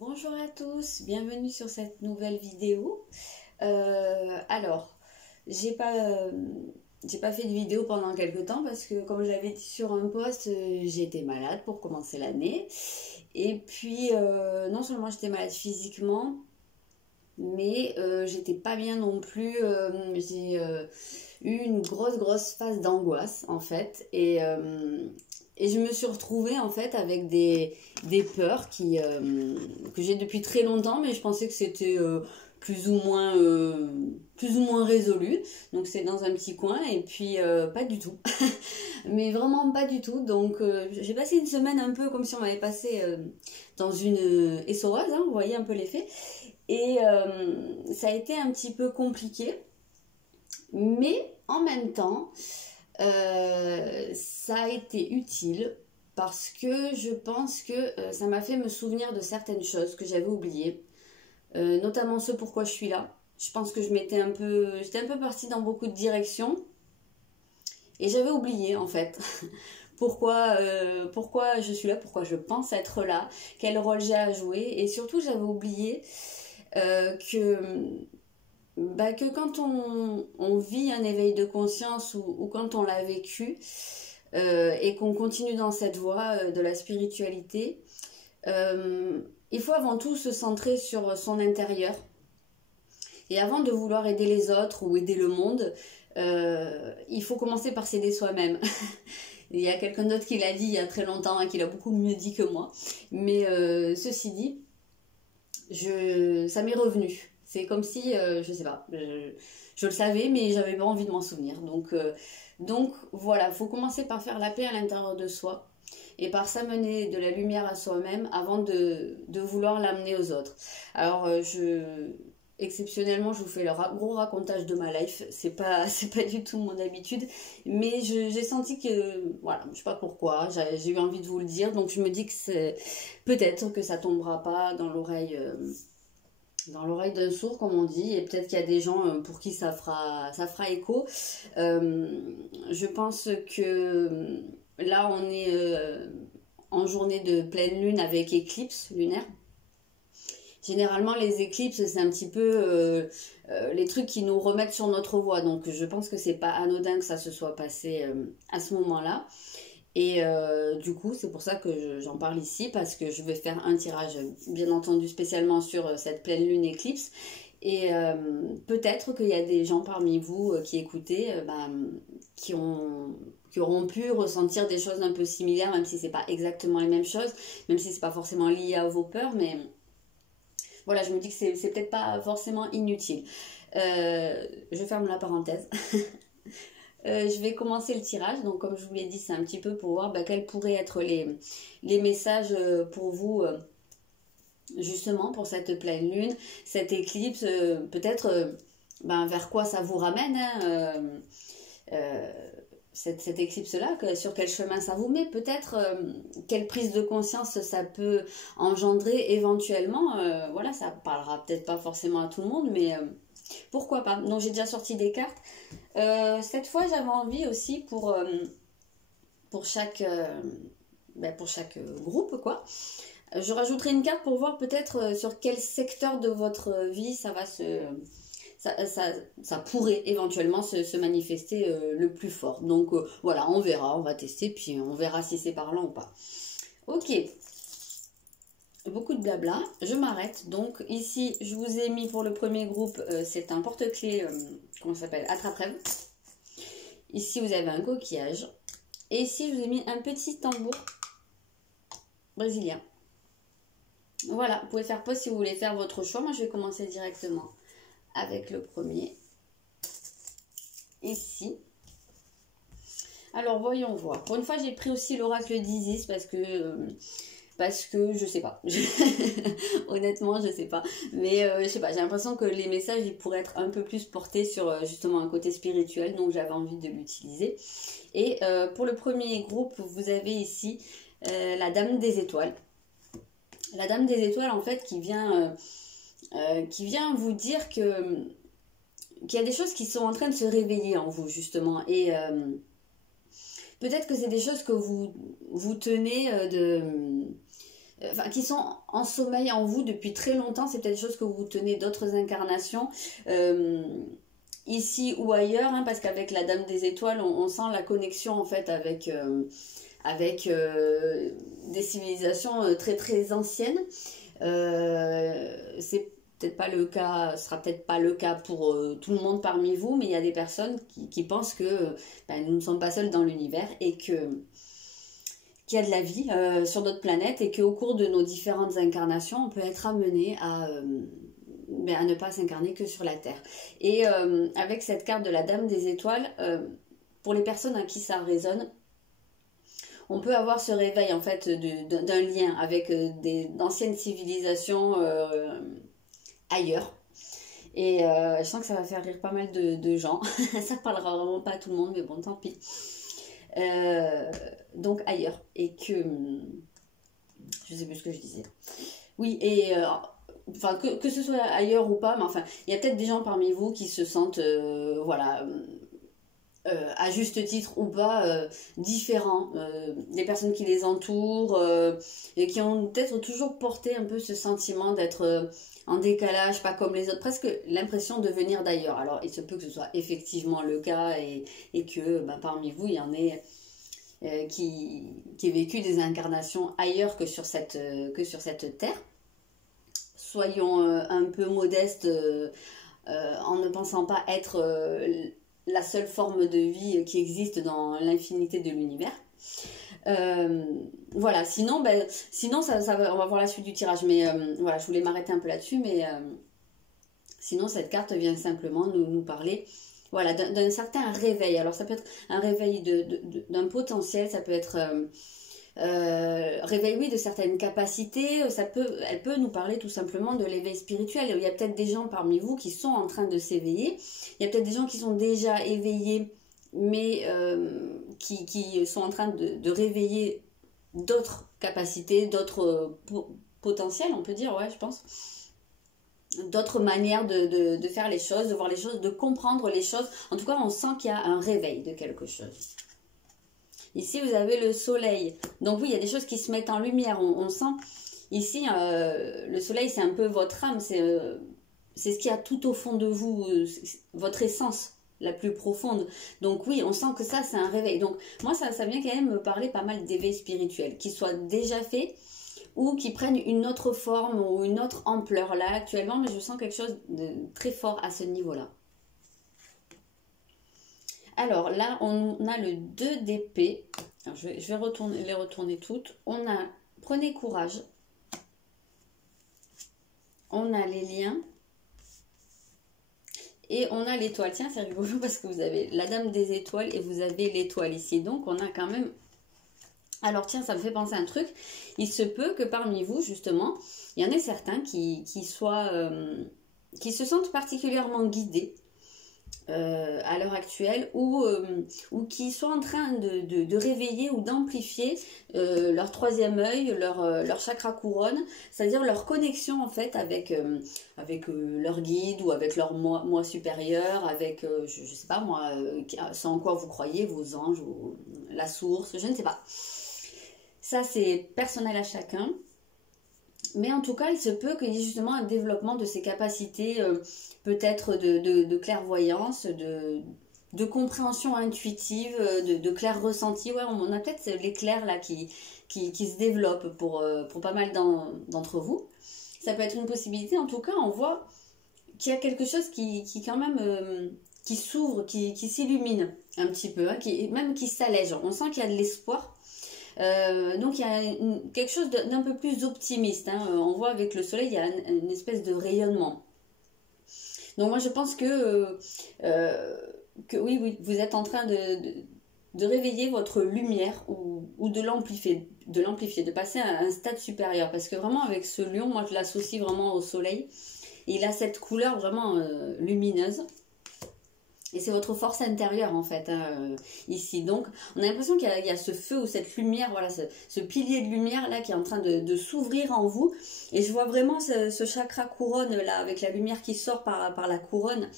Bonjour à tous, bienvenue sur cette nouvelle vidéo. Alors, j'ai pas, euh, j'ai pas fait de vidéo pendant quelques temps parce que comme je l'avais dit sur un post, j'étais malade pour commencer l'année. Et puis, non seulement j'étais malade physiquement, mais j'étais pas bien non plus. J'ai eu une grosse phase d'angoisse en fait. Et je me suis retrouvée en fait avec des peurs que j'ai depuis très longtemps, mais je pensais que c'était plus ou moins résolu. Donc c'est dans un petit coin et puis pas du tout. Mais vraiment pas du tout. Donc j'ai passé une semaine un peu comme si on m'avait passé dans une essoreuse, hein, vous voyez un peu l'effet. Et ça a été un petit peu compliqué. Mais en même temps, ça a été utile parce que je pense que ça m'a fait me souvenir de certaines choses que j'avais oubliées, notamment ce pourquoi je suis là. Je pense que j'étais un peu partie dans beaucoup de directions et j'avais oublié en fait pourquoi je suis là, pourquoi je pense être là, quel rôle j'ai à jouer et surtout j'avais oublié que que quand on vit un éveil de conscience ou quand on l'a vécu et qu'on continue dans cette voie de la spiritualité, il faut avant tout se centrer sur son intérieur. Et avant de vouloir aider les autres ou aider le monde, il faut commencer par s'aider soi-même. Il y a quelqu'un d'autre qui l'a dit il y a très longtemps et qui l'a beaucoup mieux dit que moi. Mais ceci dit, ça m'est revenu. C'est comme si, je sais pas, je le savais, mais j'avais pas envie de m'en souvenir. Donc voilà, il faut commencer par faire la paix à l'intérieur de soi et par s'amener de la lumière à soi-même avant de vouloir l'amener aux autres. Alors, exceptionnellement, je vous fais le gros racontage de ma life. C'est pas du tout mon habitude, mais j'ai senti que, voilà, je sais pas pourquoi, j'ai eu envie de vous le dire. Donc je me dis que peut-être que ça tombera pas dans l'oreille d'un sourd, comme on dit, et peut-être qu'il y a des gens pour qui ça fera écho. Je pense que là, on est en journée de pleine lune avec éclipse lunaire. Généralement, les éclipses, c'est un petit peu les trucs qui nous remettent sur notre voie. Donc, je pense que c'est pas anodin que ça se soit passé à ce moment-là. Et du coup, c'est pour ça que j'en parle ici, parce que je vais faire un tirage, bien entendu, spécialement sur cette pleine lune éclipse. Et peut-être qu'il y a des gens parmi vous qui écoutez, qui auront pu ressentir des choses un peu similaires, même si c'est pas exactement les mêmes choses, même si c'est pas forcément lié à vos peurs, mais voilà, je me dis que c'est peut-être pas forcément inutile. Je ferme la parenthèse. Je vais commencer le tirage, donc comme je vous l'ai dit, c'est un petit peu pour voir quels pourraient être les messages pour vous, justement, pour cette pleine lune, cette éclipse, peut-être vers quoi ça vous ramène, hein, cette éclipse-là, sur quel chemin ça vous met, peut-être quelle prise de conscience ça peut engendrer éventuellement. Voilà, ça parlera peut-être pas forcément à tout le monde, mais pourquoi pas. Donc j'ai déjà sorti des cartes. Cette fois, j'avais envie aussi pour chaque groupe, quoi. Je rajouterai une carte pour voir peut-être sur quel secteur de votre vie ça pourrait éventuellement se manifester le plus fort. Donc voilà, on verra, on va tester, puis on verra si c'est parlant ou pas. Ok. Beaucoup de blabla, je m'arrête. Donc ici, je vous ai mis pour le premier groupe, c'est un porte-clés, comment ça s'appelle, attrape-rêve. Ici, vous avez un coquillage. Et ici, je vous ai mis un petit tambour brésilien. Voilà, vous pouvez faire pause si vous voulez faire votre choix. Moi, je vais commencer directement avec le premier. Ici. Alors, voyons voir. Pour une fois, j'ai pris aussi l'oracle d'Isis parce que je sais pas. Honnêtement, je sais pas. Mais je sais pas, j'ai l'impression que les messages ils pourraient être un peu plus portés sur justement un côté spirituel, donc j'avais envie de l'utiliser. Et pour le premier groupe, vous avez ici la Dame des Étoiles. La Dame des Étoiles, en fait, qui vient vous dire qu'il y a des choses qui sont en train de se réveiller en vous, justement. Et peut-être que c'est des choses que vous tenez enfin, qui sont en sommeil en vous depuis très longtemps. C'est peut-être des choses que vous tenez d'autres incarnations, ici ou ailleurs, hein, parce qu'avec la Dame des Étoiles, on sent la connexion en fait avec des civilisations très très anciennes. C'est peut-être pas le cas, ce sera peut-être pas le cas pour tout le monde parmi vous, mais il y a des personnes qui pensent que ben, nous ne sommes pas seuls dans l'univers et que qu'il y a de la vie sur d'autres planètes et qu'au cours de nos différentes incarnations, on peut être amené à ne pas s'incarner que sur la Terre. Et avec cette carte de la Dame des Étoiles, pour les personnes à qui ça résonne, on peut avoir ce réveil en fait d'un lien avec d'anciennes civilisations ailleurs. Et je sens que ça va faire rire pas mal de gens. Ça parlera vraiment pas à tout le monde, mais bon, tant pis. Donc ailleurs. Et que... je sais plus ce que je disais. Oui, et... enfin, que ce soit ailleurs ou pas, mais enfin, il y a peut-être des gens parmi vous qui se sentent, voilà... à juste titre ou pas, différents des personnes qui les entourent et qui ont peut-être toujours porté un peu ce sentiment d'être en décalage, pas comme les autres, presque l'impression de venir d'ailleurs. Alors il se peut que ce soit effectivement le cas et que ben, parmi vous il y en ait qui ait vécu des incarnations ailleurs que sur cette terre. Soyons un peu modestes en ne pensant pas être la seule forme de vie qui existe dans l'infinité de l'univers. Voilà, sinon, ça va, on va voir la suite du tirage, mais voilà, je voulais m'arrêter un peu là-dessus, mais sinon cette carte vient simplement nous parler, voilà, d'un certain réveil. Alors ça peut être un réveil d'un potentiel, ça peut être réveil, oui, de certaines capacités, elle peut nous parler tout simplement de l'éveil spirituel. Il y a peut-être des gens parmi vous qui sont en train de s'éveiller, il y a peut-être des gens qui sont déjà éveillés, mais qui sont en train de réveiller d'autres capacités, d'autres potentiels, on peut dire, ouais, je pense, d'autres manières de faire les choses, de voir les choses, de comprendre les choses. En tout cas, on sent qu'il y a un réveil de quelque chose. Ici, vous avez le soleil. Donc oui, il y a des choses qui se mettent en lumière. On sent, ici, le soleil, c'est un peu votre âme. C'est ce qu'il y a tout au fond de vous, votre essence la plus profonde. Donc oui, on sent que ça, c'est un réveil. Donc moi, ça vient quand même me parler pas mal d'éveil spirituel, qui soit déjà fait ou qui prennent une autre forme ou une autre ampleur là actuellement. Mais je sens quelque chose de très fort à ce niveau-là. Alors là, on a le 2 d'épée. Je vais les retourner toutes. On a prenez courage. On a les liens. Et on a l'étoile. Tiens, c'est rigolo parce que vous avez la Dame des Étoiles et vous avez l'étoile ici. Donc, on a quand même... Alors, tiens, ça me fait penser à un truc. Il se peut que parmi vous, justement, il y en ait certains qui se sentent particulièrement guidés à l'heure actuelle ou qui sont en train de réveiller ou d'amplifier leur troisième œil, leur chakra couronne, c'est-à-dire leur connexion en fait avec leur guide ou avec leur moi supérieur, avec je sais pas moi, c'est en quoi vous croyez, vos anges ou la source, je ne sais pas. Ça c'est personnel à chacun. Mais en tout cas, il se peut qu'il y ait justement un développement de ces capacités, peut-être de clairvoyance, de compréhension intuitive, de clair ressenti. Ouais, on a peut-être l'éclair là qui se développe pour pas mal d'entre vous. Ça peut être une possibilité. En tout cas, on voit qu'il y a quelque chose qui quand même qui s'ouvre, qui s'illumine un petit peu, hein, même qui s'allège. On sent qu'il y a de l'espoir. Donc il y a quelque chose d'un peu plus optimiste, hein. On voit avec le soleil il y a une espèce de rayonnement. Donc moi je pense que oui, vous êtes en train de réveiller votre lumière ou de l'amplifier, de passer à un stade supérieur, parce que vraiment avec ce lion, moi je l'associe vraiment au soleil, et il a cette couleur vraiment lumineuse. Et c'est votre force intérieure en fait, hein, ici. Donc on a l'impression qu'il y a ce feu ou cette lumière, voilà, ce pilier de lumière là qui est en train de s'ouvrir en vous. Et je vois vraiment ce chakra couronne là avec la lumière qui sort par la couronne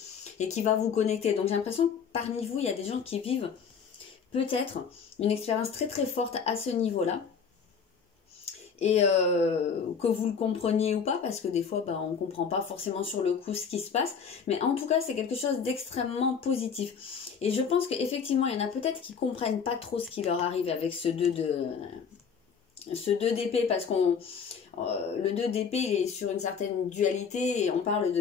et qui va vous connecter. Donc j'ai l'impression que parmi vous il y a des gens qui vivent peut-être une expérience très très forte à ce niveau-là. et que vous le compreniez ou pas, parce que des fois on ne comprend pas forcément sur le coup ce qui se passe, mais en tout cas c'est quelque chose d'extrêmement positif. Et je pense qu'effectivement il y en a peut-être qui comprennent pas trop ce qui leur arrive avec ce 2 d'épée, parce qu'on le 2 d'épée il est sur une certaine dualité et on parle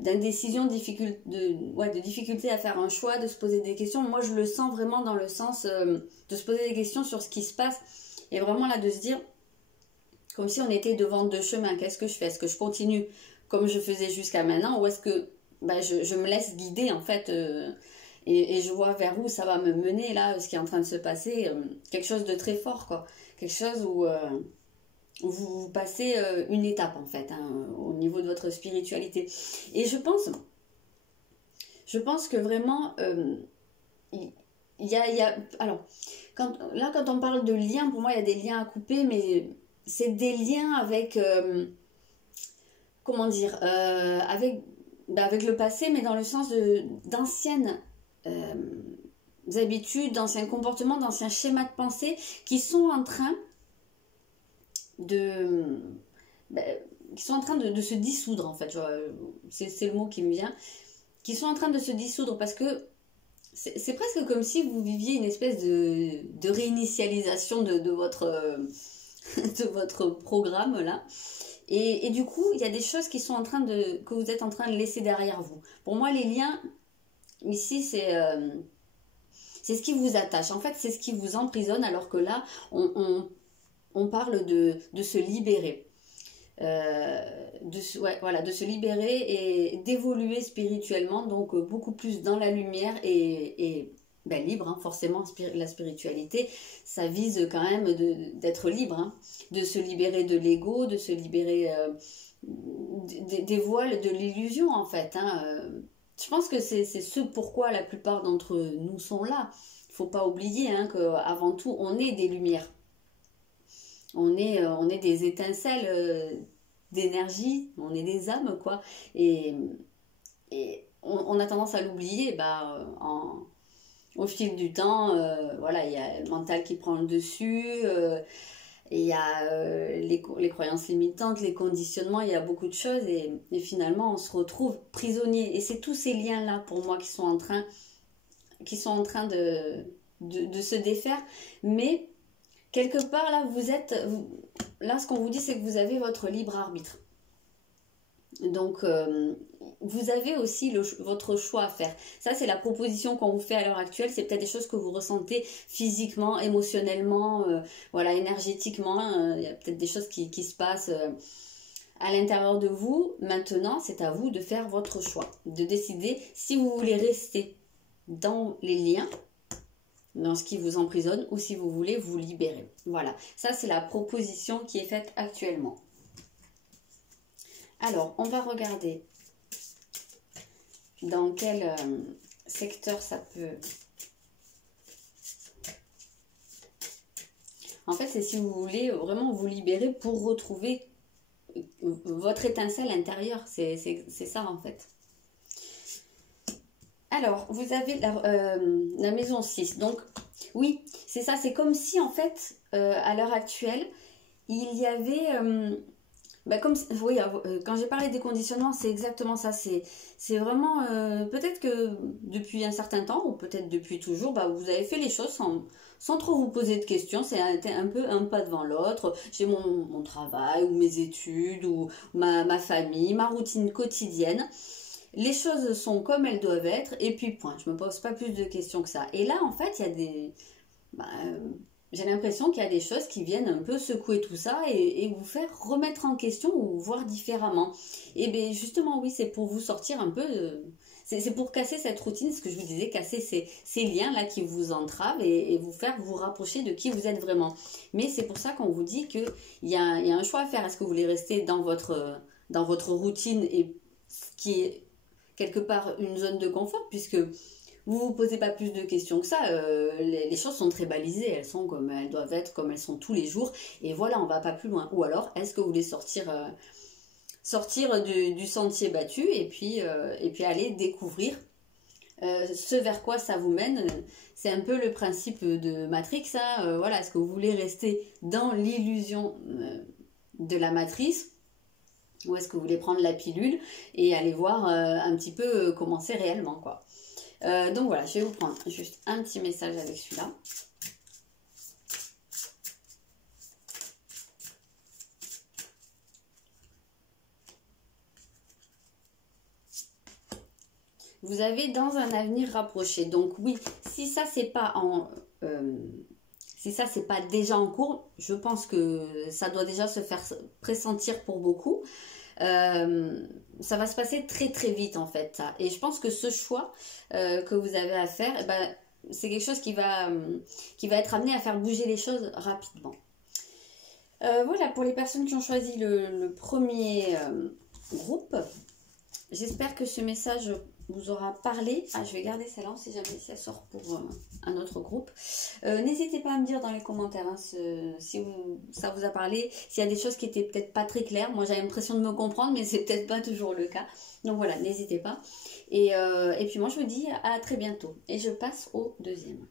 d'indécision, de difficulté à faire un choix, de se poser des questions. Moi je le sens vraiment dans le sens de se poser des questions sur ce qui se passe, et vraiment là de se dire comme si on était devant deux chemins. Qu'est-ce que je fais? Est-ce que je continue comme je faisais jusqu'à maintenant, ou est-ce que je me laisse guider en fait, et je vois vers où ça va me mener là, ce qui est en train de se passer, quelque chose de très fort quoi, quelque chose où vous passez une étape en fait, hein, au niveau de votre spiritualité. Et je pense que vraiment il y a alors quand on parle de liens, pour moi il y a des liens à couper, mais c'est des liens avec comment dire, avec le passé, mais dans le sens d'anciennes habitudes, d'anciens comportements, d'anciens schémas de pensée qui sont en train de se dissoudre en fait. C'est le mot qui me vient, qui sont en train de se dissoudre, parce que c'est presque comme si vous viviez une espèce de réinitialisation de votre de votre programme là. Et du coup, il y a des choses qui sont que vous êtes en train de laisser derrière vous. Pour moi, les liens, ici, c'est ce qui vous attache. En fait, c'est ce qui vous emprisonne, alors que là, on parle de se libérer. De se libérer et d'évoluer spirituellement, donc beaucoup plus dans la lumière et libre, hein, forcément. La spiritualité, ça vise quand même d'être libre, hein, de se libérer de l'ego, de se libérer des voiles de l'illusion en fait, hein. Je pense que c'est ce pourquoi la plupart d'entre nous sont là. Il ne faut pas oublier, hein, qu'avant tout on est des lumières, on est des étincelles d'énergie, on est des âmes quoi, et on a tendance à l'oublier au fil du temps. Voilà, il y a le mental qui prend le dessus, et il y a les croyances limitantes, les conditionnements, il y a beaucoup de choses, et finalement on se retrouve prisonnier. Et c'est tous ces liens là pour moi qui sont en train de se défaire. Mais quelque part là, là ce qu'on vous dit, c'est que vous avez votre libre arbitre. Donc vous avez aussi votre choix à faire. Ça c'est la proposition qu'on vous fait à l'heure actuelle. C'est peut-être des choses que vous ressentez physiquement, émotionnellement, voilà, énergétiquement. Il y a peut-être des choses qui se passent à l'intérieur de vous. Maintenant c'est à vous de faire votre choix, de décider si vous voulez rester dans les liens, dans ce qui vous emprisonne, ou si vous voulez vous libérer. Voilà, ça c'est la proposition qui est faite actuellement. Alors, on va regarder dans quel secteur ça peut... En fait, c'est si vous voulez vraiment vous libérer pour retrouver votre étincelle intérieure. C'est ça, en fait. Alors, vous avez la maison 6. Donc, oui, c'est ça. C'est comme si, en fait, à l'heure actuelle, il y avait... oui, quand j'ai parlé des conditionnements, c'est exactement ça. C'est vraiment, peut-être que depuis un certain temps, ou peut-être depuis toujours, vous avez fait les choses sans trop vous poser de questions. C'est un peu un pas devant l'autre. J'ai mon travail, ou mes études, ou ma famille, ma routine quotidienne. Les choses sont comme elles doivent être, et puis point. Je me pose pas plus de questions que ça. Et là, en fait, il y a des... j'ai l'impression qu'il y a des choses qui viennent un peu secouer tout ça et vous faire remettre en question ou voir différemment. Et bien justement, oui, c'est pour vous sortir un peu... C'est pour casser cette routine, ce que je vous disais, casser ces liens-là qui vous entravent et vous faire vous rapprocher de qui vous êtes vraiment. Mais c'est pour ça qu'on vous dit qu'il y a un choix à faire. Est-ce que vous voulez rester dans votre routine, et qui est quelque part une zone de confort, puisque... vous vous posez pas plus de questions que ça, les choses sont très balisées, elles sont comme elles doivent être, comme elles sont tous les jours, et voilà, on va pas plus loin. Ou alors, est-ce que vous voulez sortir du sentier battu, et puis aller découvrir ce vers quoi ça vous mène. C'est un peu le principe de Matrix, hein. Voilà, est-ce que vous voulez rester dans l'illusion de la matrice, ou est-ce que vous voulez prendre la pilule et aller voir un petit peu comment c'est réellement, quoi. Donc voilà, je vais vous prendre juste un petit message avec celui-là. Vous avez dans un avenir rapproché. Donc oui, si ça c'est pas si ça c'est pas déjà en cours, je pense que ça doit déjà se faire pressentir pour beaucoup. Ça va se passer très très vite en fait, ça. Et je pense que ce choix que vous avez à faire, eh ben, c'est quelque chose qui va être amené à faire bouger les choses rapidement. Voilà, pour les personnes qui ont choisi le premier groupe, j'espère que ce message vous aura parlé. Ah, je vais garder celle-là, on sait jamais si elle sort pour un autre groupe. N'hésitez pas à me dire dans les commentaires hein, si ça vous a parlé, s'il y a des choses qui étaient peut-être pas très claires. Moi, j'avais l'impression de me comprendre, mais c'est peut-être pas toujours le cas. Donc voilà, n'hésitez pas. Et puis moi, je vous dis à très bientôt. Et je passe au deuxième,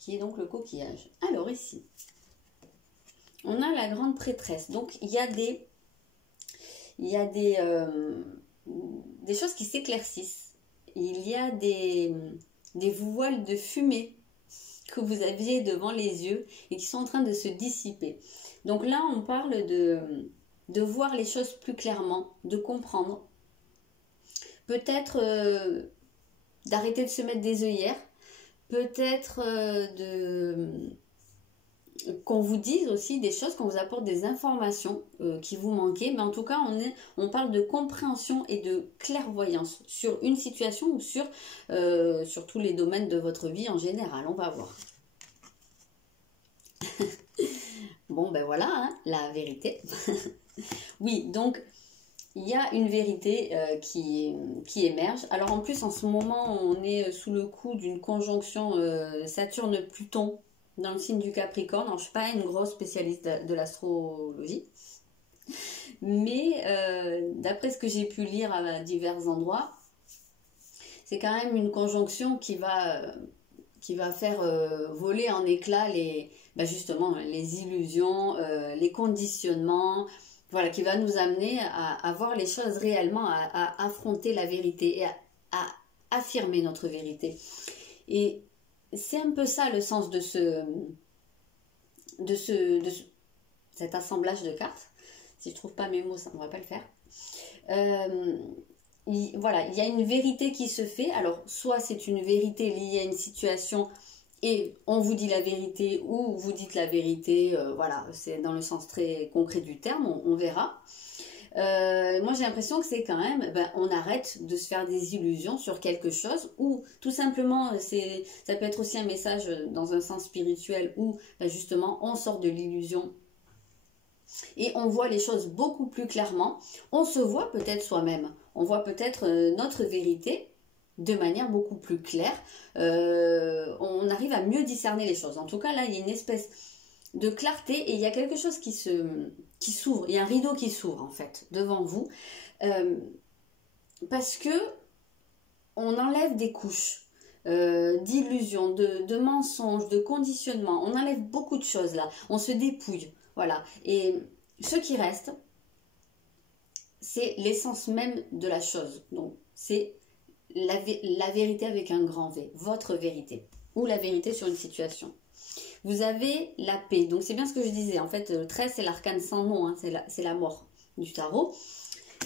qui est donc le coquillage. Alors ici, on a la grande prêtresse. Donc il y a des choses qui s'éclaircissent. Il y a des voiles de fumée que vous aviez devant les yeux et qui sont en train de se dissiper. Donc là, on parle de voir les choses plus clairement, de comprendre. Peut-être d'arrêter de se mettre des œillères. Peut-être qu'on vous dise aussi des choses, qu'on vous apporte des informations qui vous manquaient, mais en tout cas on parle de compréhension et de clairvoyance sur une situation ou sur tous les domaines de votre vie en général. On va voir. Bon ben voilà, hein, la vérité. Oui, donc il y a une vérité qui émerge. Alors en plus en ce moment on est sous le coup d'une conjonction Saturne-Pluton dans le signe du Capricorne. Alors, je ne suis pas une grosse spécialiste de l'astrologie, mais d'après ce que j'ai pu lire à divers endroits, c'est quand même une conjonction qui va faire voler en éclats justement les illusions, les conditionnements, voilà, qui va nous amener à voir les choses réellement, à affronter la vérité et à affirmer notre vérité. Et c'est un peu ça le sens de cet assemblage de cartes. Si je ne trouve pas mes mots, ça ne va pas le faire. Voilà, il y a une vérité qui se fait. Alors, soit c'est une vérité liée à une situation et on vous dit la vérité, ou vous dites la vérité, voilà, c'est dans le sens très concret du terme, on verra. Moi j'ai l'impression que c'est quand même, on arrête de se faire des illusions sur quelque chose, ou tout simplement, ça peut être aussi un message dans un sens spirituel, où justement on sort de l'illusion et on voit les choses beaucoup plus clairement. On se voit peut-être soi-même, on voit peut-être notre vérité de manière beaucoup plus claire. On arrive à mieux discerner les choses. En tout cas là il y a une espèce de clarté et il y a quelque chose qui s'ouvre, il y a un rideau qui s'ouvre en fait devant vous, parce que on enlève des couches d'illusions, de mensonges, de conditionnements, on enlève beaucoup de choses là, on se dépouille, voilà, et ce qui reste, c'est l'essence même de la chose. Donc c'est la vérité avec un grand V, votre vérité, ou la vérité sur une situation. Vous avez la paix. Donc c'est bien ce que je disais. En fait, le 13, c'est l'arcane sans nom. Hein, c'est la mort du tarot.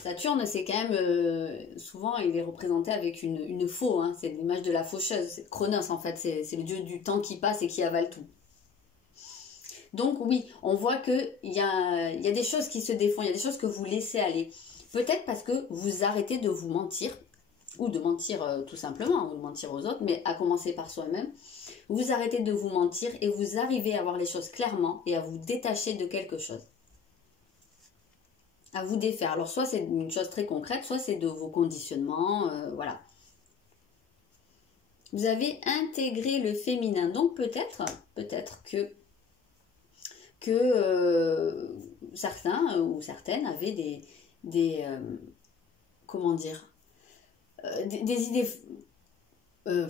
Saturne, c'est quand même... souvent, il est représenté avec une faux. Hein, c'est l'image de la faucheuse. C'est Chronos, en fait. C'est le dieu du temps qui passe et qui avale tout. Donc oui, on voit qu'il y a des choses qui se défont. Il y a des choses que vous laissez aller. Peut-être parce que vous arrêtez de vous mentir. Ou de mentir tout simplement, ou de mentir aux autres, mais à commencer par soi-même. Vous arrêtez de vous mentir et vous arrivez à voir les choses clairement et à vous détacher de quelque chose. À vous défaire. Alors soit c'est une chose très concrète, soit c'est de vos conditionnements, voilà. Vous avez intégré le féminin, donc peut-être que certains ou certaines avaient comment dire, des idées, euh,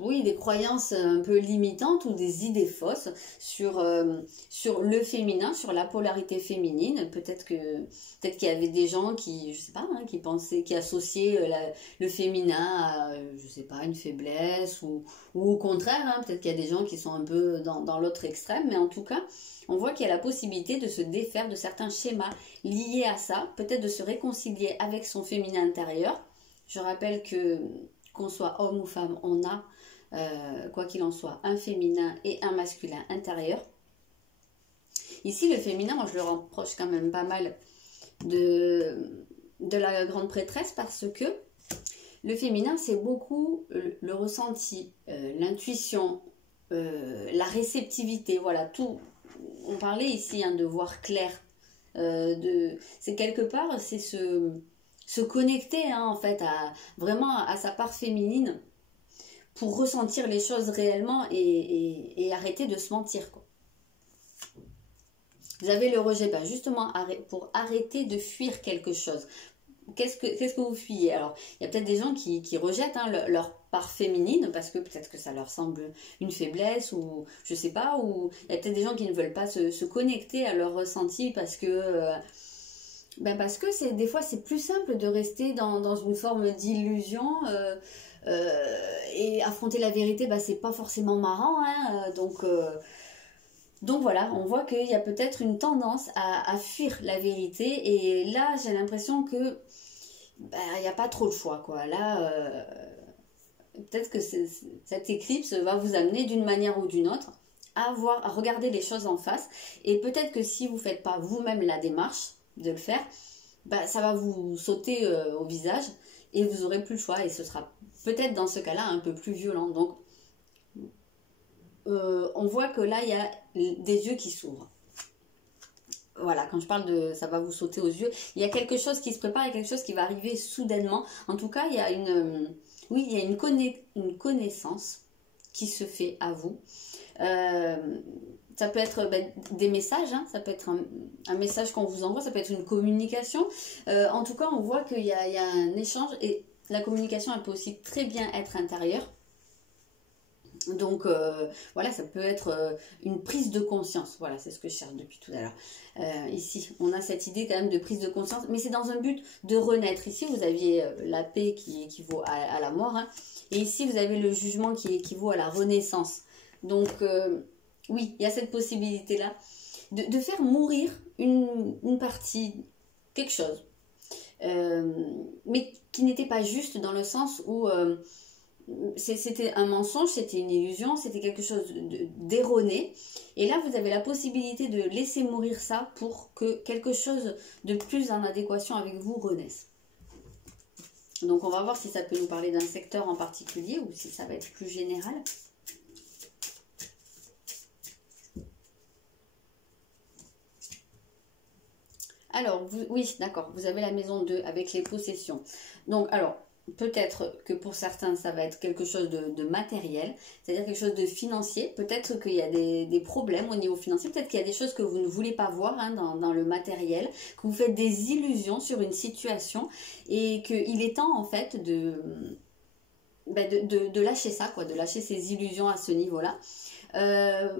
oui, des croyances un peu limitantes ou des idées fausses sur le féminin, sur la polarité féminine. Peut-être qu'il y avait des gens qui, je sais pas, hein, qui pensaient, qui associaient le féminin à, je sais pas, une faiblesse ou au contraire, hein, peut-être qu'il y a des gens qui sont un peu dans l'autre extrême, mais en tout cas, on voit qu'il y a la possibilité de se défaire de certains schémas liés à ça, peut-être de se réconcilier avec son féminin intérieur. Je rappelle que qu'on soit homme ou femme, on a, quoi qu'il en soit, un féminin et un masculin intérieur. Ici, le féminin, moi je le rapproche quand même pas mal de la grande prêtresse parce que le féminin, c'est beaucoup le ressenti, l'intuition, la réceptivité, voilà, tout. On parlait ici hein, de voir clair. C'est quelque part, c'est se connecter hein, en fait vraiment à sa part féminine pour ressentir les choses réellement et arrêter de se mentir quoi. Vous avez le rejet, ben justement pour arrêter de fuir quelque chose. Qu'est-ce que vous fuyez? Alors, il y a peut-être des gens qui rejettent hein, leur part féminine parce que peut-être que ça leur semble une faiblesse ou je sais pas, ou il y a peut-être des gens qui ne veulent pas se connecter à leur ressenti parce que des fois c'est plus simple de rester dans une forme d'illusion et affronter la vérité, c'est pas forcément marrant, hein, donc voilà, on voit qu'il y a peut-être une tendance à fuir la vérité et là j'ai l'impression que il n'y a pas trop de choix quoi. Là, peut-être que cette éclipse va vous amener d'une manière ou d'une autre à regarder les choses en face et peut-être que si vous ne faites pas vous-même la démarche de le faire, ça va vous sauter au visage et vous n'aurez plus le choix et ce sera peut-être dans ce cas-là un peu plus violent. Donc on voit que là il y a des yeux qui s'ouvrent. Voilà, quand je parle de ça va vous sauter aux yeux, il y a quelque chose qui se prépare, il y a quelque chose qui va arriver soudainement. En tout cas, il y a une connaissance qui se fait à vous. Ça peut être des messages, hein, ça peut être un message qu'on vous envoie, ça peut être une communication. En tout cas, on voit qu'il y a un échange et la communication, elle peut aussi très bien être intérieure. Donc voilà, ça peut être une prise de conscience. Voilà, c'est ce que je cherche depuis tout à l'heure. Ici, on a cette idée quand même de prise de conscience, mais c'est dans un but de renaître. Ici, vous aviez la paix qui équivaut à la mort, hein, et ici, vous avez le jugement qui équivaut à la renaissance. Donc oui, il y a cette possibilité-là de faire mourir une partie, quelque chose, mais qui n'était pas juste dans le sens où c'était un mensonge, c'était une illusion, c'était quelque chose d'erroné. Et là, vous avez la possibilité de laisser mourir ça pour que quelque chose de plus en adéquation avec vous renaisse. Donc, on va voir si ça peut nous parler d'un secteur en particulier ou si ça va être plus général. Alors, oui, d'accord, vous avez la maison 2 avec les possessions. Donc, alors, peut-être que pour certains, ça va être quelque chose de matériel, c'est-à-dire quelque chose de financier. Peut-être qu'il y a des problèmes au niveau financier, peut-être qu'il y a des choses que vous ne voulez pas voir hein, dans le matériel, que vous faites des illusions sur une situation et qu'il est temps en fait de lâcher ça, quoi, de lâcher ces illusions à ce niveau-là.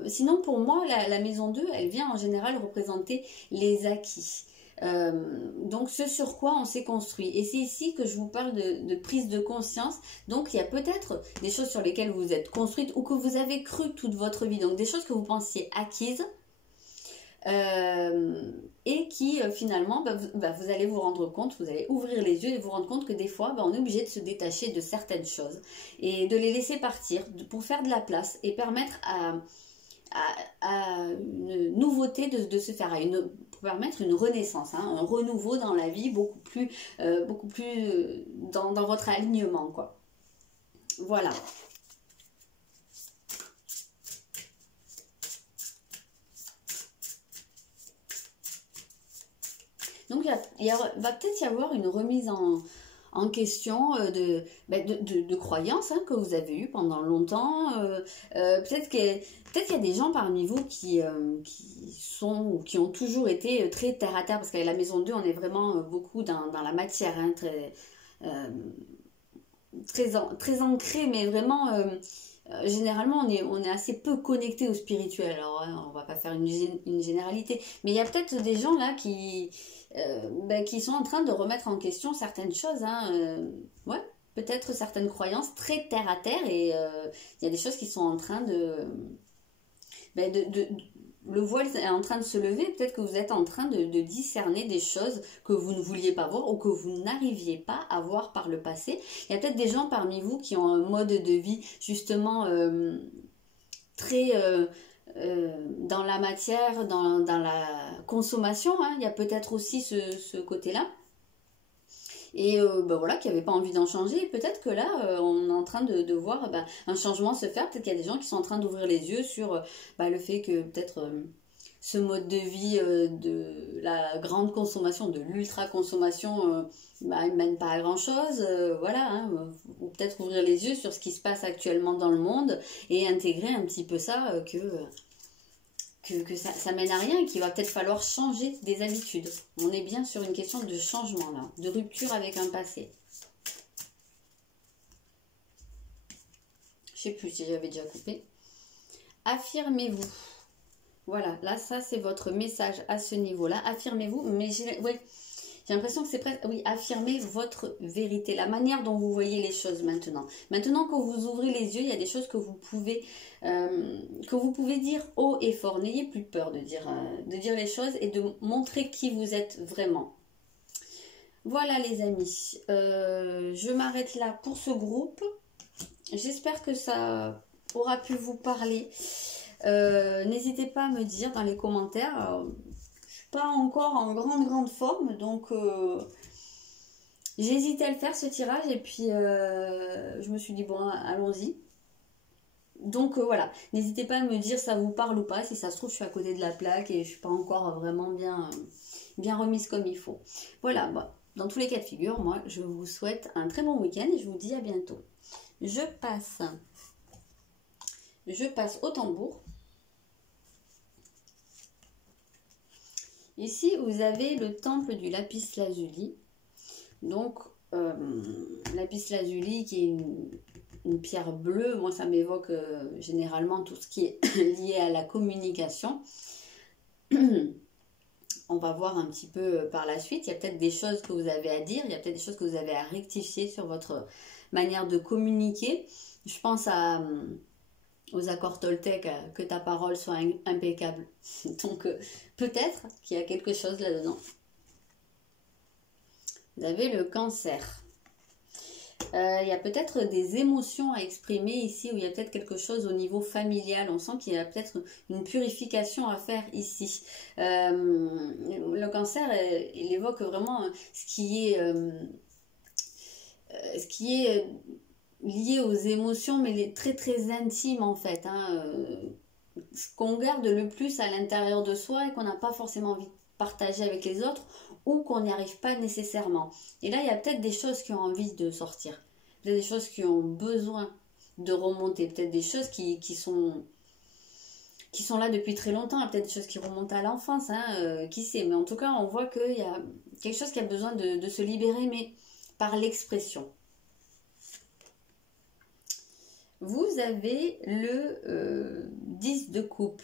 Sinon, pour moi, la maison 2, elle vient en général représenter les acquis. Donc ce sur quoi on s'est construit et c'est ici que je vous parle de prise de conscience. Donc il y a peut-être des choses sur lesquelles vous êtes construite ou que vous avez cru toute votre vie, donc des choses que vous pensiez acquises et qui finalement vous allez vous rendre compte, vous allez ouvrir les yeux et vous rendre compte que des fois on est obligé de se détacher de certaines choses et de les laisser partir pour faire de la place et permettre à une nouveauté de se faire, pour permettre une renaissance, hein, un renouveau dans la vie beaucoup plus dans votre alignement, quoi. Voilà. Donc va peut-être y avoir une remise en question de croyances hein, que vous avez eues pendant longtemps. Peut-être qu'il y a des gens parmi vous qui sont ou qui ont toujours été très terre à terre, parce qu'avec la maison 2, on est vraiment beaucoup dans la matière, hein, très, très ancré, mais vraiment, généralement, on est assez peu connecté au spirituel. Alors, hein, on va pas faire une généralité, mais il y a peut-être des gens là qui sont en train de remettre en question certaines choses, hein, ouais, peut-être certaines croyances très terre à terre, et il y a des choses qui sont en train ben, le voile est en train de se lever. Peut-être que vous êtes en train de discerner des choses que vous ne vouliez pas voir ou que vous n'arriviez pas à voir par le passé. Il y a peut-être des gens parmi vous qui ont un mode de vie justement très dans la matière, dans la consommation, hein. Il y a peut-être aussi ce côté-là. Et ben voilà, qui n'avaient pas envie d'en changer. Et peut-être que là, on est en train de voir un changement se faire. Peut-être qu'il y a des gens qui sont en train d'ouvrir les yeux sur le fait que peut-être ce mode de vie de la grande consommation, de l'ultra-consommation, il ne mène pas à grand-chose. Voilà, hein, ou peut-être ouvrir les yeux sur ce qui se passe actuellement dans le monde et intégrer un petit peu ça, que ça mène à rien et qu'il va peut-être falloir changer des habitudes. On est bien sur une question de changement là, de rupture avec un passé. Je sais plus si j'avais déjà coupé. Affirmez-vous. Voilà, là ça c'est votre message à ce niveau-là. Affirmez-vous, mais j'ai l'impression que c'est presque... Oui, affirmez votre vérité, la manière dont vous voyez les choses maintenant. Maintenant que vous ouvrez les yeux, il y a des choses que vous pouvez dire haut et fort. N'ayez plus peur de dire les choses et de montrer qui vous êtes vraiment. Voilà les amis, je m'arrête là pour ce groupe. J'espère que ça aura pu vous parler. N'hésitez pas à me dire dans les commentaires. Je suis pas encore en grande forme, donc j'ai hésité à le faire ce tirage et puis je me suis dit bon, allons-y. Donc voilà, n'hésitez pas à me dire ça vous parle ou pas. Si ça se trouve, je suis à côté de la plaque et je suis pas encore vraiment bien remise comme il faut. Voilà, bon, dans tous les cas de figure, moi je vous souhaite un très bon week-end et je vous dis à bientôt. Je passe au tambour. Ici, vous avez le temple du lapis lazuli. Donc, lapis lazuli qui est une pierre bleue. Moi, ça m'évoque généralement tout ce qui est lié à la communication. On va voir un petit peu par la suite. Il y a peut-être des choses que vous avez à dire. Il y a peut-être des choses que vous avez à rectifier sur votre manière de communiquer. Je pense aux accords Toltec, que ta parole soit impeccable. Donc, peut-être qu'il y a quelque chose là-dedans. Vous avez le cancer. Il y a peut-être des émotions à exprimer ici, où il y a peut-être quelque chose au niveau familial. On sent qu'il y a peut-être une purification à faire ici. Le cancer, il évoque vraiment ce qui est lié aux émotions, mais les très intime en fait. Hein. Ce qu'on garde le plus à l'intérieur de soi et qu'on n'a pas forcément envie de partager avec les autres, ou qu'on n'y arrive pas nécessairement. Et là, il y a peut-être des choses qui ont envie de sortir. Peut-être des choses qui ont besoin de remonter. Peut-être des choses qui sont là depuis très longtemps. Peut-être des choses qui remontent à l'enfance. Hein, qui sait. Mais en tout cas, on voit qu'il y a quelque chose qui a besoin de se libérer, mais par l'expression. Vous avez le 10 de coupe.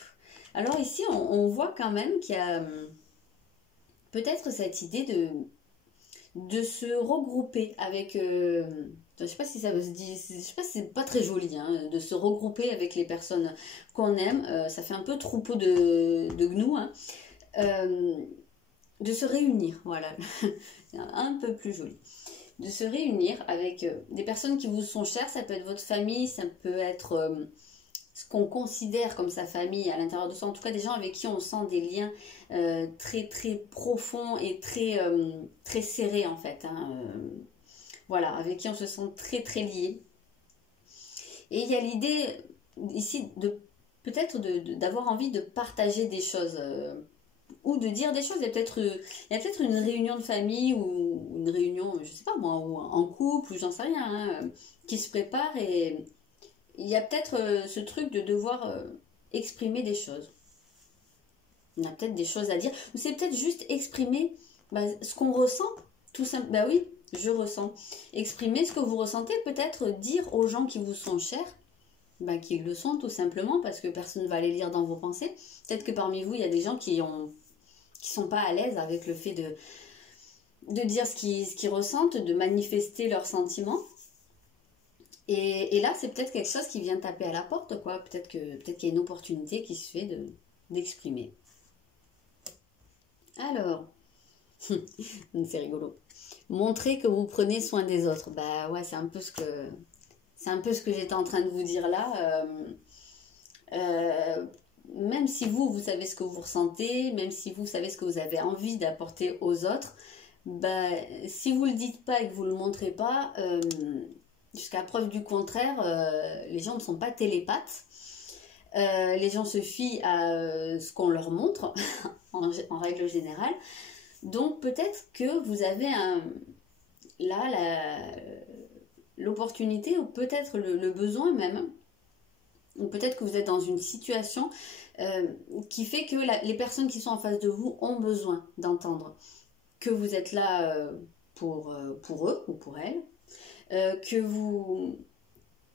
Alors ici, on voit quand même qu'il y a... peut-être cette idée de se regrouper avec... je ne sais pas si ça se dit... Je sais pas si c'est pas très joli, hein, de se regrouper avec les personnes qu'on aime. Ça fait un peu troupeau de gnous. Hein. De se réunir, voilà. C'est un peu plus joli. De se réunir avec des personnes qui vous sont chères. Ça peut être votre famille, ça peut être... ce qu'on considère comme sa famille à l'intérieur de soi, en tout cas des gens avec qui on sent des liens très profonds et très serrés en fait. Hein, voilà, avec qui on se sent très liés. Et il y a l'idée ici de peut-être d'avoir envie de partager des choses ou de dire des choses. Il y a peut-être une réunion de famille ou une réunion, je sais pas moi, ou en couple, ou j'en sais rien, hein, qui se prépare et... il y a peut-être ce truc de devoir exprimer des choses. On a peut-être des choses à dire. Ou c'est peut-être juste exprimer ce qu'on ressent. Tout simple. Bah oui, je ressens. Exprimer ce que vous ressentez, peut-être dire aux gens qui vous sont chers, qu'ils le sont tout simplement, parce que personne ne va les lire dans vos pensées. Peut-être que parmi vous, il y a des gens qui sont pas à l'aise avec le fait de dire ce qu'ils ressentent, de manifester leurs sentiments. Et là, c'est peut-être quelque chose qui vient taper à la porte, quoi. Peut-être qu'il y a une opportunité qui se fait d'exprimer. Alors, c'est rigolo. Montrer que vous prenez soin des autres. Bah ouais, c'est un peu ce que j'étais en train de vous dire là. Même si vous savez ce que vous ressentez, même si vous savez ce que vous avez envie d'apporter aux autres, si vous le dites pas et que vous le montrez pas, jusqu'à preuve du contraire, les gens ne sont pas télépathes. Les gens se fient à ce qu'on leur montre, en règle générale. Donc peut-être que vous avez l'opportunité, ou peut-être le besoin même, ou peut-être que vous êtes dans une situation qui fait que les personnes qui sont en face de vous ont besoin d'entendre que vous êtes là pour eux ou pour elles,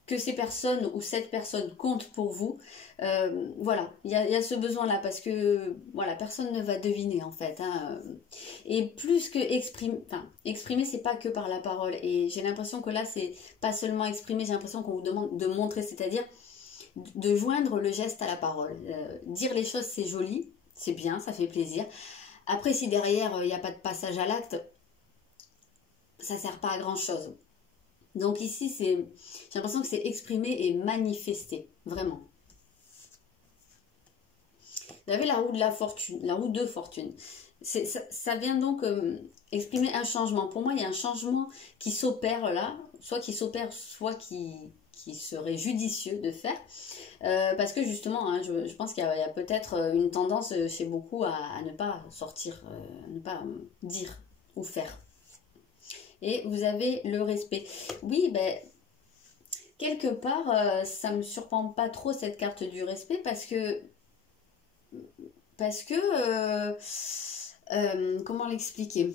que ces personnes ou cette personne compte pour vous. Voilà, il y a ce besoin-là, parce que voilà, personne ne va deviner en fait. Et plus que exprimer, c'est pas que par la parole. Et j'ai l'impression que là, c'est pas seulement exprimer, j'ai l'impression qu'on vous demande de montrer, c'est-à-dire de joindre le geste à la parole. Dire les choses, c'est joli, c'est bien, ça fait plaisir. Après, si derrière, il n'y a pas de passage à l'acte, ça sert pas à grand-chose. Donc ici, j'ai l'impression que c'est exprimer et manifester, vraiment. Vous avez la roue de la fortune, la roue de fortune. Ça vient donc exprimer un changement. Pour moi, il y a un changement qui s'opère là, soit qui s'opère, soit qui serait judicieux de faire. Parce que justement, je pense qu'il y a peut-être une tendance chez beaucoup à ne pas sortir, à ne pas dire ou faire. Et vous avez le respect. Oui, quelque part, ça ne me surprend pas trop cette carte du respect, parce que comment l'expliquer?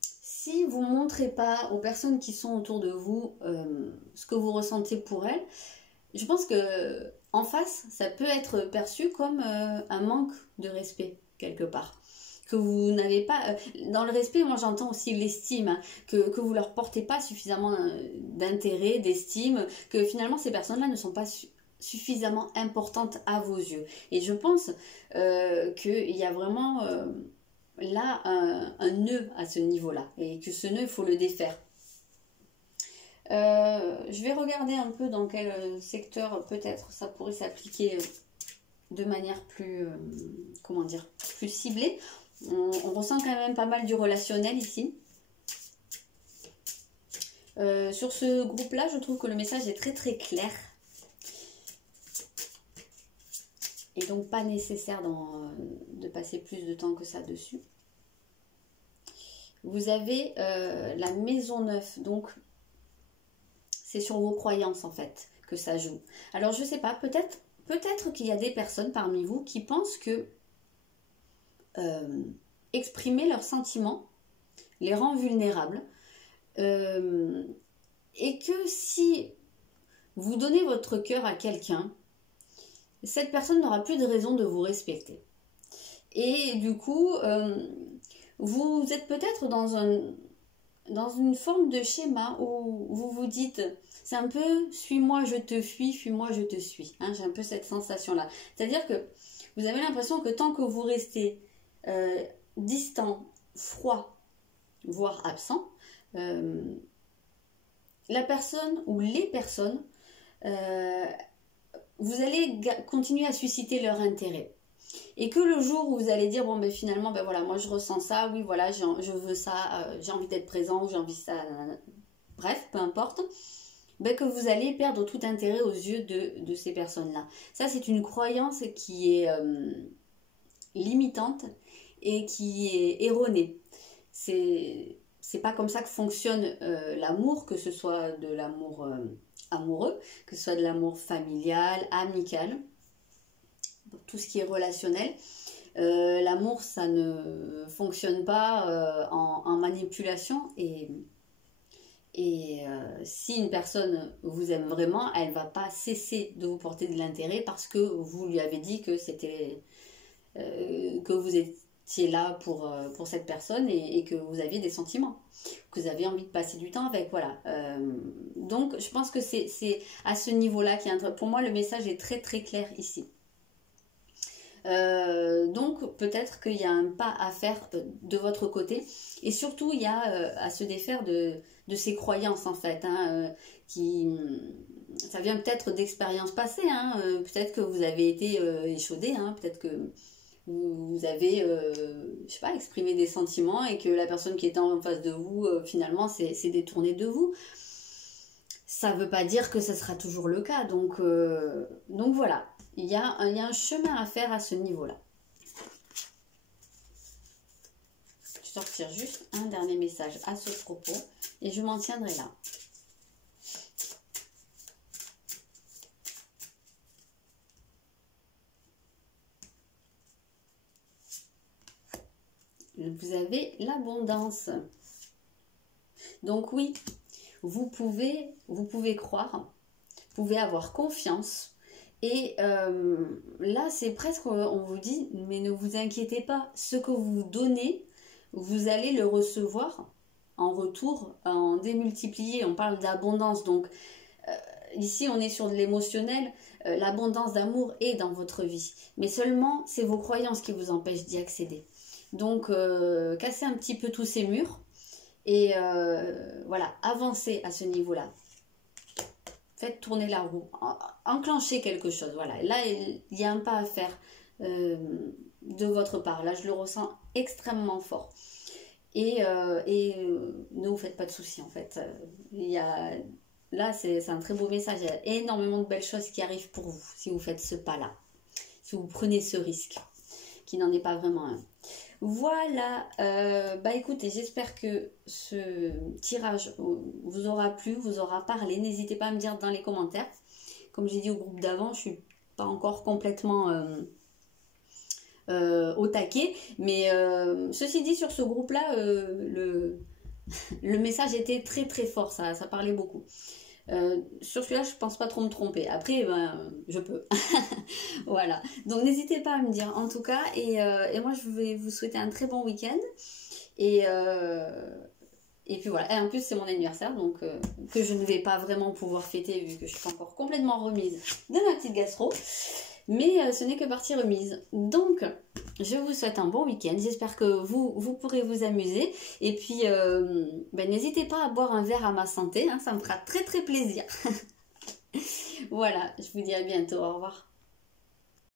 Si vous ne montrez pas aux personnes qui sont autour de vous ce que vous ressentez pour elles, je pense que en face, ça peut être perçu comme un manque de respect, quelque part. Que vous n'avez pas... dans le respect, moi j'entends aussi l'estime, que vous leur portez pas suffisamment d'intérêt, d'estime, que finalement ces personnes-là ne sont pas suffisamment importantes à vos yeux. Et je pense qu'il y a vraiment là un nœud à ce niveau-là, et que ce nœud, il faut le défaire. Je vais regarder un peu dans quel secteur peut-être ça pourrait s'appliquer de manière plus, comment dire, plus ciblée. On ressent quand même pas mal du relationnel ici. Sur ce groupe-là, je trouve que le message est très très clair. Et donc pas nécessaire de passer plus de temps que ça dessus. Vous avez la maison 9, donc c'est sur vos croyances en fait que ça joue. Alors je sais pas, peut-être qu'il y a des personnes parmi vous qui pensent que exprimer leurs sentiments les rend vulnérables, et que si vous donnez votre cœur à quelqu'un, cette personne n'aura plus de raison de vous respecter. Et du coup, vous êtes peut-être dans une forme de schéma où vous vous dites, c'est un peu suis-moi je te fuis, fuis-moi je te suis. J'ai un peu cette sensation-là. C'est-à-dire que vous avez l'impression que tant que vous restez distant, froid, voire absent, la personne ou les personnes, vous allez continuer à susciter leur intérêt. Et que le jour où vous allez dire, bon finalement, voilà, moi je ressens ça, oui voilà, je veux ça, j'ai envie d'être présent, j'ai envie de ça, bref, peu importe, que vous allez perdre tout intérêt aux yeux de ces personnes-là. Ça, c'est une croyance qui est limitante et qui est erronée. C'est pas comme ça que fonctionne l'amour, que ce soit de l'amour amoureux, que ce soit de l'amour familial, amical, tout ce qui est relationnel. L'amour, ça ne fonctionne pas en manipulation et si une personne vous aime vraiment, elle va pas cesser de vous porter de l'intérêt parce que vous lui avez dit que c'était que vous étiez là pour cette personne et que vous aviez des sentiments, que vous avez envie de passer du temps avec, voilà. Donc je pense que c'est à ce niveau-là pour moi le message est très très clair ici. Donc peut-être qu'il y a un pas à faire de votre côté et surtout il y a à se défaire de ces croyances en fait ça vient peut-être d'expériences passées peut-être que vous avez été échaudé peut-être que vous avez je sais pas exprimé des sentiments et que la personne qui était en face de vous finalement s'est détournée de vous. Ça veut pas dire que ce sera toujours le cas donc voilà. Il y a un chemin à faire à ce niveau-là. Je vais sortir juste un dernier message à ce propos et je m'en tiendrai là. Vous avez l'abondance. Donc oui, vous pouvez croire, vous pouvez avoir confiance. Et là, c'est presque, on vous dit, mais ne vous inquiétez pas, ce que vous donnez, vous allez le recevoir en retour, en démultiplié. On parle d'abondance, donc ici on est sur de l'émotionnel, l'abondance d'amour est dans votre vie. Mais seulement, c'est vos croyances qui vous empêchent d'y accéder. Donc, cassez un petit peu tous ces murs et voilà, avancez à ce niveau-là. Faites tourner la roue, enclenchez quelque chose. Voilà, là, il y a un pas à faire de votre part. Là, je le ressens extrêmement fort. Et ne vous faites pas de soucis, en fait. Là, c'est un très beau message. Il y a énormément de belles choses qui arrivent pour vous si vous faites ce pas-là. Si vous prenez ce risque, qui n'en est pas vraiment un. Voilà, écoutez, j'espère que ce tirage vous aura plu, vous aura parlé. N'hésitez pas à me dire dans les commentaires. Comme j'ai dit au groupe d'avant, je ne suis pas encore complètement au taquet. Mais ceci dit, sur ce groupe-là, le message était très très fort, ça parlait beaucoup. Sur celui-là, je pense pas trop me tromper. Après, je peux. Voilà. Donc, n'hésitez pas à me dire en tout cas. Et moi, je vais vous souhaiter un très bon week-end. Et puis voilà. Et en plus, c'est mon anniversaire. Donc, que je ne vais pas vraiment pouvoir fêter vu que je suis pas encore complètement remise de ma petite gastro. Mais ce n'est que partie remise. Donc, je vous souhaite un bon week-end. J'espère que vous pourrez vous amuser. Et puis, n'hésitez pas à boire un verre à ma santé. Ça me fera très très plaisir. Voilà, je vous dis à bientôt. Au revoir.